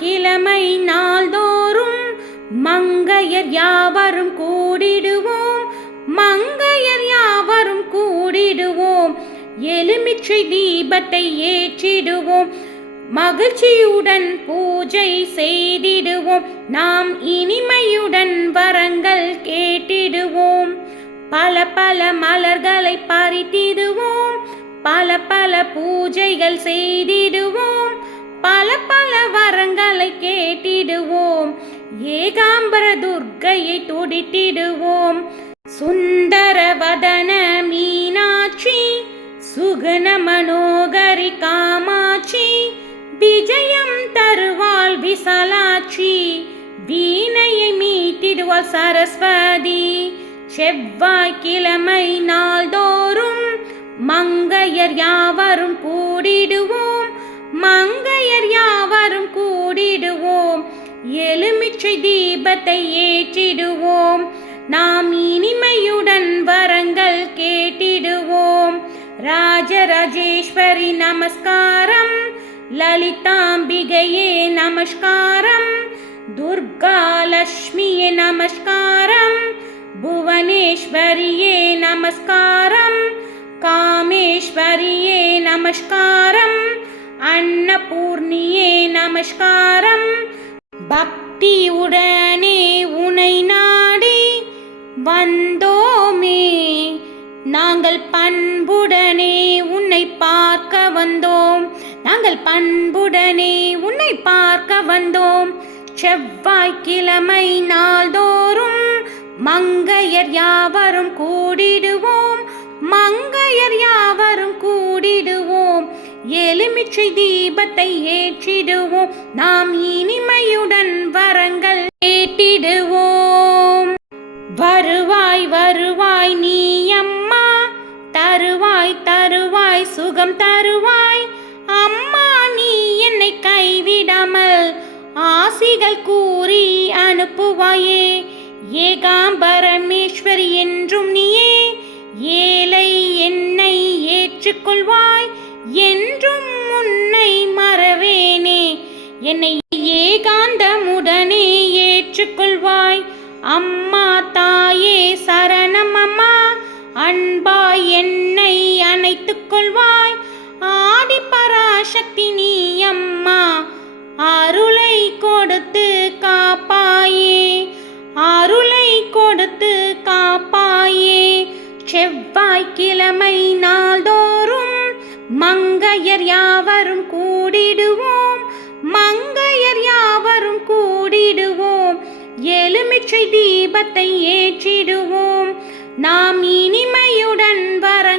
கிழமை நாள்தோறும் மங்கையர் யாவரும் கூடிடுவோம். மங்கையர் யாவரும் கூடிடுவோம். எலுமிச்சை தீபத்தை ஏற்றிடுவோம். மகிழ்ச்சியுடன் பூஜை செய்திடுவோம். நாம் இனிமையுடன் வரங்கள் கேட்டிடுவோம். பல பல மலர்களை பறித்திடுவோம். பல பல பூஜைகள் செய்திடுவோம். பல பல வரங்களை கேட்டிடுவோம். ஏகாம்பர துர்க்கையை துடித்திடுவோம். சுந்தர வதன மீனாட்சி சுகன மனோகரி காமாட்சி விஜயம் தருவாள் விசாலாட்சி வீணையை மீட்டிடுவாள் சரஸ்வதி செவ்வாய்க்கிழமை நாள்தோறும் மங்கையர் யாவரும் கூடி எலுமிச்சை தீபத்தை ஏற்றிடுவோம். நாம் இனிமையுடன் வரங்கள் கேட்டிடுவோம். ராஜராஜேஸ்வரி நமஸ்காரம். லலிதாம்பிகையே நமஸ்காரம். துர்கா லக்ஷ்மியே நமஸ்காரம். புவனேஸ்வரியே நமஸ்காரம். காமேஸ்வரியே நமஸ்காரம். அன்னபூர்ணியே நமஸ்காரம். பக்தியுடனே உனை நாடி வந்தோமே. நாங்கள் பண்புடனே உன்னை பார்க்க வந்தோம். நாங்கள் பண்புடனே உன்னை பார்க்க வந்தோம். செவ்வாய்க்கிழமை நாள்தோறும் மங்கையர் யாவரும் கூடி எலுமிச்சை தீபத்தை ஏற்றிடுவோம். நாம் இனிமையுடன் வரங்கள் கேட்டிடுவோம் வருவாய் வருவாய் நீ அம்மா தருவாய் தருவாய் சுகம் தருவாய். அம்மா நீ என்னை கைவிடாமல் ஆசிகள் கூறி அனுப்புவாயே. ஏகாம்பரமேஸ்வரி என்றும் நீ என்னை ஏகாந்தமுடனே ஏற்றுக்கொள்வாய். அம்மா தாயே சரணம் அம்மா அன்பாய் என்னை அணைத்துக் கொள்வாய் ஆதி பராசக்தி நீ அம்மா அருளை கொடுத்து காப்பாயே. அருளை கொடுத்து காப்பாயே. செவ்வாய்க்கிழமை நாள்தோறும் மங்கையர் யாவரும் கூடிடுவோம். தீபத்தை ஏற்றிடுவோம். நாம் இனிமையுடன் வர